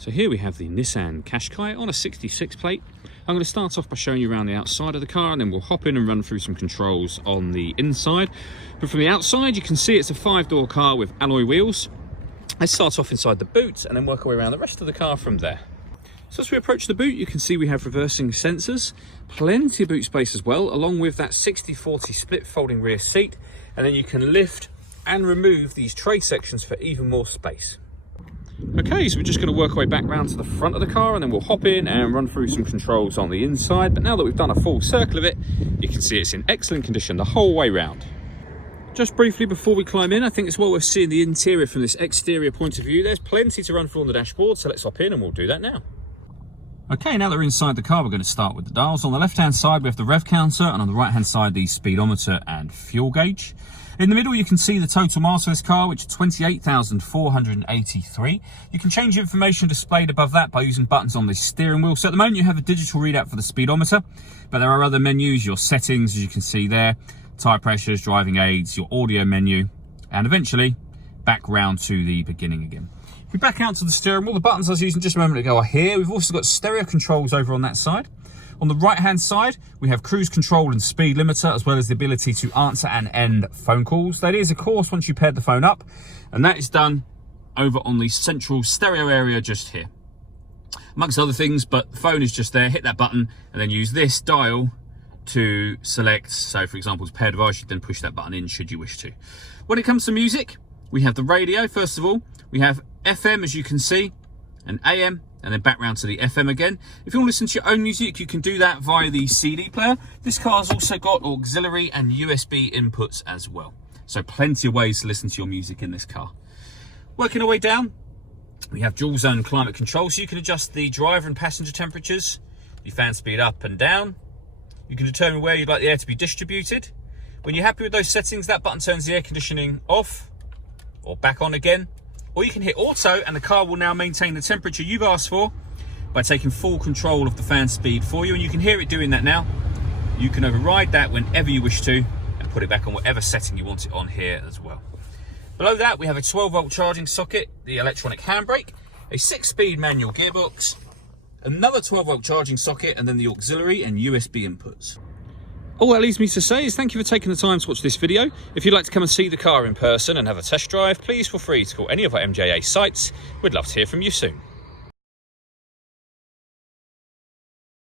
So here we have the Nissan Qashqai on a 66 plate. I'm going to start off by showing you around the outside of the car, and then we'll hop in and run through some controls on the inside. But from the outside, you can see it's a 5-door car with alloy wheels. Let's start off inside the boot and then work our way around the rest of the car from there. So as we approach the boot, you can see we have reversing sensors, plenty of boot space as well, along with that 60/40 split folding rear seat. And then you can lift and remove these tray sections for even more space. Okay, so we're just going to work our way back round to the front of the car, and then we'll hop in and run through some controls on the inside. But now that we've done a full circle of it, you can see it's in excellent condition the whole way round. Just briefly before we climb in, I think it's well worth seeing the interior from this exterior point of view. There's plenty to run through on the dashboard, so let's hop in and we'll do that now. Okay, now that we're inside the car, we're going to start with the dials. On the left-hand side, we have the rev counter, and on the right-hand side, the speedometer and fuel gauge. In the middle, you can see the total miles for this car, which is 28,483. You can change the information displayed above that by using buttons on the steering wheel. So at the moment, you have a digital readout for the speedometer, but there are other menus, your settings, as you can see there, tyre pressures, driving aids, your audio menu, and eventually back round to the beginning again. If we back out to the steering wheel, the buttons I was using just a moment ago are here. We've also got stereo controls over on that side. On the right-hand side, we have cruise control and speed limiter, as well as the ability to answer and end phone calls. That is, of course, once you paired the phone up, and that is done over on the central stereo area just here. Amongst other things, but the phone is just there. Hit that button, and then use this dial to select. So, for example, to pair device, you then push that button in should you wish to. When it comes to music, we have the radio, first of all. We have FM, as you can see, and AM, and then back round to the FM again. If you want to listen to your own music, you can do that via the CD player. This car's also got auxiliary and USB inputs as well. So plenty of ways to listen to your music in this car. Working our way down, we have dual zone climate control, so you can adjust the driver and passenger temperatures, the fan speed up and down. You can determine where you'd like the air to be distributed. When you're happy with those settings, that button turns the air conditioning off or back on again. Or you can hit auto, and the car will now maintain the temperature you've asked for by taking full control of the fan speed for you. And you can hear it doing that now. You can override that whenever you wish to and put it back on whatever setting you want it on here as well. Below that, we have a 12-volt charging socket, the electronic handbrake, a 6-speed manual gearbox, another 12-volt charging socket, and then the auxiliary and USB inputs. All that leaves me to say is thank you for taking the time to watch this video. If you'd like to come and see the car in person and have a test drive, please feel free to call any of our MJA sites. We'd love to hear from you soon.